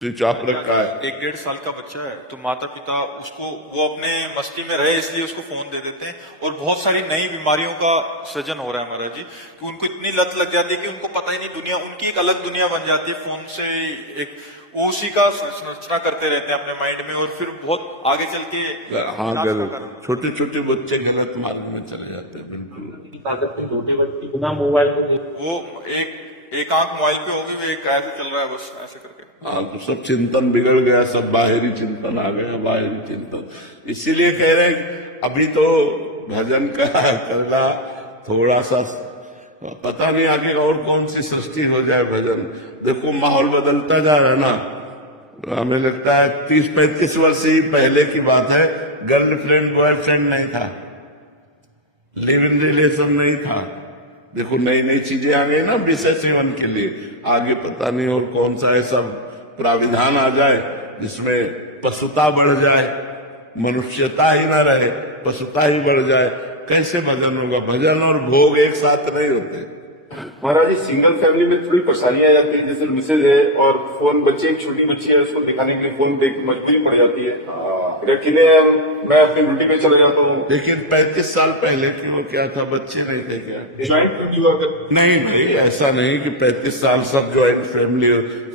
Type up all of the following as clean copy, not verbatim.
Switch off रखा है। 1-1.5 साल का बच्चा है तो माता पिता उसको वो अपने मस्ती में रहे इसलिए उसको फोन दे देते हैं और बहुत सारी नई बीमारियों का सृजन हो रहा है महाराज जी कि उनको इतनी लत लग जाती है कि उनको पता ही नहीं दुनिया उनकी एक अलग दुनिया बन जाती है फोन से एक वो उसी का संरचना करते रहते हैं अपने माइंड में और फिर बहुत आगे चल के हाँ, विनाश का कारण। छोटे छोटे बच्चे गलत मार्ग में चले जाते हैं। बिल्कुल ताकत में छोटे बच्चे बिना मोबाइल को वो एक आंख मोबाइल पे होगी वो एक ऐसे चल रहा है बस ऐसे करके। हाँ, तो सब चिंतन बिगड़ गया, सब बाहरी चिंतन आ गया, बाहरी चिंतन। इसीलिए कह रहे हैं अभी तो भजन का करना थोड़ा सा, पता नहीं आगे और कौन सी सृष्टि हो जाए भजन। देखो माहौल बदलता जा रहा है ना। हमें लगता है 30-35 वर्ष ही पहले की बात है, गर्लफ्रेंड बॉयफ्रेंड नहीं था, लिव इन रिलेशन नहीं था। देखो नई नई चीजें आ गई ना विषय सेवन के लिए। आगे पता नहीं और कौन सा ऐसा प्राविधान आ जाए जिसमें पशुता बढ़ जाए, मनुष्यता ही ना रहे, पशुता ही बढ़ जाए। कैसे भजन होगा? भजन और भोग एक साथ नहीं होते। महाराज जी सिंगल फैमिली में थोड़ी परेशानियां आ जाती है, जैसे मिसेज है और फोन, बच्चे एक छोटी बच्ची है उसको दिखाने के लिए फोन देख मजबूरी पड़ जाती है, लेकिन मैं अपनी ड्यूटी पे चले जाता हूँ। लेकिन 35 साल पहले क्यों क्या था? बच्चे नहीं थे क्या? ज्वाइंट फैमिली हुआ कर नहीं भाई, ऐसा नहीं कि 35 साल सब ज्वाइंट फैमिली,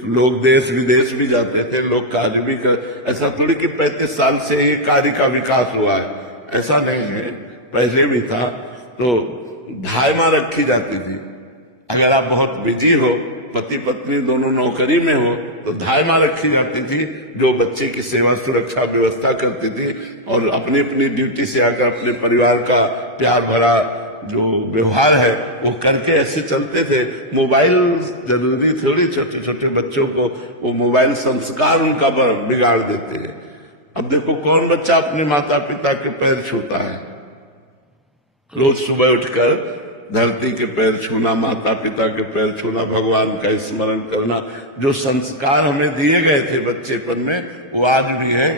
लोग देश विदेश भी जाते थे, लोग कार्य भी कर, ऐसा थोड़ी कि 35 साल से ही कार्य का विकास हुआ है, ऐसा नहीं है। पहले भी था। तो धायमा रखी जाती थी। अगर आप बहुत बिजी हो, पति पत्नी दोनों नौकरी में हो, तो धायमा रखी जाती थी जो बच्चे की सेवा सुरक्षा व्यवस्था करती थी और अपनी अपनी ड्यूटी से आकर अपने परिवार का प्यार भरा जो व्यवहार है वो करके ऐसे चलते थे। मोबाइल जरूरी थोड़ी, छोटे छोटे बच्चों को वो मोबाइल संस्कार उनका बिगाड़ देते हैं। अब देखो कौन बच्चा अपने माता पिता के पैर छूता है? रोज सुबह उठकर धरती के पैर छूना, माता पिता के पैर छूना, भगवान का स्मरण करना, जो संस्कार हमें दिए गए थे बच्चेपन में वो आज भी है।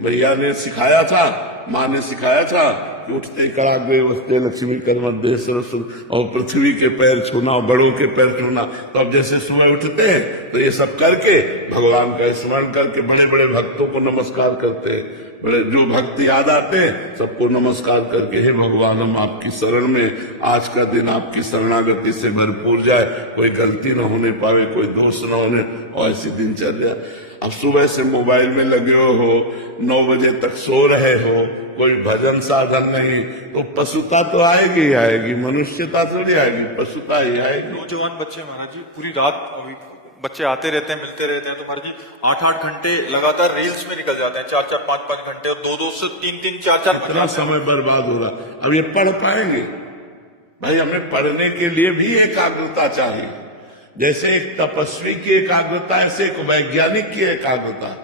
भैया ने सिखाया था, माँ ने सिखाया था कि उठते कराग्रे वस्ते लक्ष्मी कर्म देश और पृथ्वी के पैर छूना और बड़ों के पैर छूना। तो अब जैसे सुबह उठते हैं तो ये सब करके भगवान का स्मरण करके बड़े बड़े भक्तों को नमस्कार करते हैं, बड़े जो भक्त याद आते हैं सबको नमस्कार करके हे भगवान हम आपकी शरण में, आज का दिन आपकी शरणागति से भरपूर जाए, कोई गलती न होने पावे, कोई दोष न होने, और ऐसी दिनचर्या। अब सुबह से मोबाइल में लगे हो, 9 बजे तक सो रहे हो, कोई भजन साधन नहीं, तो पशुता तो आएगी ही आएगी, मनुष्यता थोड़ी आएगी, पशुता ही आएगी। नौजवान बच्चे महाराज जी पूरी रात अभी बच्चे आते रहते हैं मिलते रहते हैं तो महाराज जी 8-8 घंटे लगातार रील्स में निकल जाते हैं, 4-4 5-5 घंटे और 2-2 से 3-3 4-4 इतना समय बर्बाद हो रहा। अब ये पढ़ पाएंगे? भाई हमें पढ़ने के लिए भी एकाग्रता चाहिए। जैसे एक तपस्वी की एकाग्रता, ऐसे एक वैज्ञानिक की एकाग्रता,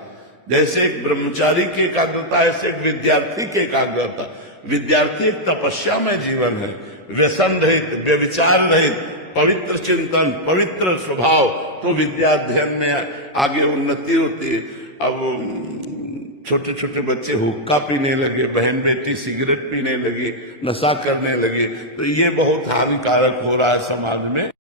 जैसे एक ब्रह्मचारी की एकाग्रता, ऐसे एक विद्यार्थी की एकाग्रता। विद्यार्थी एक तपस्या में जीवन है, व्यसन रहित, व्यभिचार रहित, पवित्र चिंतन, पवित्र स्वभाव, तो विद्या अध्ययन में आगे उन्नति होती है। अब छोटे छोटे बच्चे हुक्का पीने लगे, बहन बेटी सिगरेट पीने लगी, नशा करने लगे, तो ये बहुत हानिकारक हो रहा है समाज में।